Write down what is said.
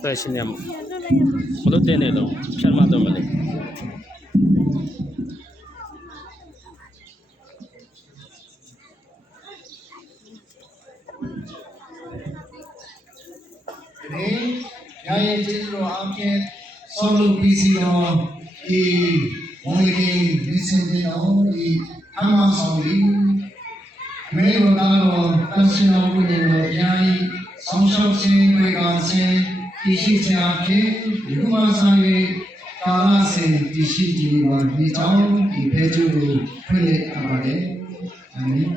operation ရမလို့တဲ့နေတော့ဖြတ်မှတော့မလဲဒီရာရဲ့ကျေးဇူးတော်အပြင်ဆောင်းလို့ပြီးစီတော့ဒီဝန်ကြီးဒီစင်ပြီးတော့ဒီအမှန်ဆောင်ပြီးမဲတော်ကတော့တန်ရှင်တော်ကိုလည်းအများကြီးဆောင်းလျှောက်ခြင်းတွေကခြင်းတည်ရှိခြင်းအပြင်ဒီကုမဆိုင်ရဲ့ကာလစဉ်တည်ရှိခြင်းပါဒီကြောင့်ဒီဘဲကျိုးကိုဖွင့်လိုက်အပ်ပါတယ်အာမင်